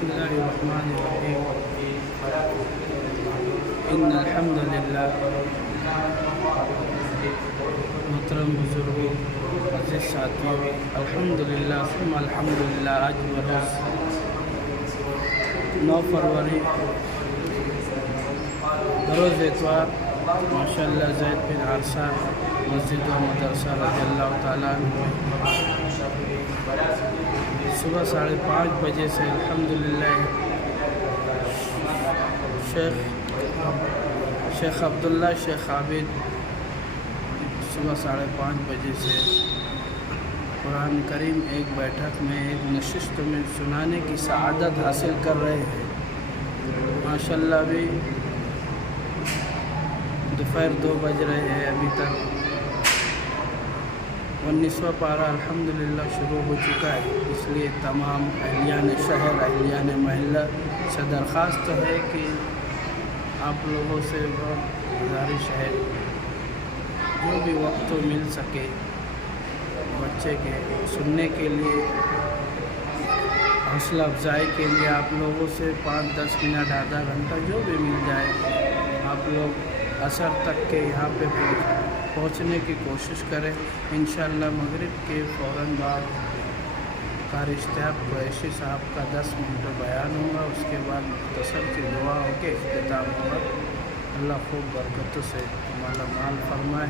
بسم اللہ الرحمن الرحیم ان الحمد للہ محترم بزرگوں عزیز ساتھیوں الحمد للہ ثم الحمد للہ آج بروز 9 فروری بروز اتوار ماشاءاللہ زید بن عرصہ مسجد و مدرسہ رضی اللہ تعالیٰ عنہ صبح 5:30 بجے سے الحمدللہ شیخ عبداللہ شیخ عابد صبح 5:30 بجے سے قرآن کریم ایک بیٹھک میں ایک نشست میں سنانے کی سعادت حاصل کر رہے ہیں ماشاءاللہ بھی دوپہر 2 بج رہے ہیں ابھی تک 19واں پارہ الحمدللہ شروع ہو چکا ہے اس لیے تمام اہلیان شہر اہلیان محلہ سے درخواست ہے کہ آپ لوگوں سے بہت گزارش ہے جو بھی وقت مل سکے بچے کے سننے کے لیے حوصلہ افزائی کے لیے آپ لوگوں سے 5-10 منٹ آدھا گھنٹہ جو بھی مل جائے آپ لوگ عصر تک کے یہاں پہ پہنچنے کی کوشش کریں انشاءاللہ مغرب کے فوراً بعد قاری اشتیاق قریشی صاحب کا 10 منٹ بیان ہوگا اس کے بعد مختصر سی دعا ہو کے اختتام ہوگا اللہ خوب برکتوں سے مالا مال فرمائے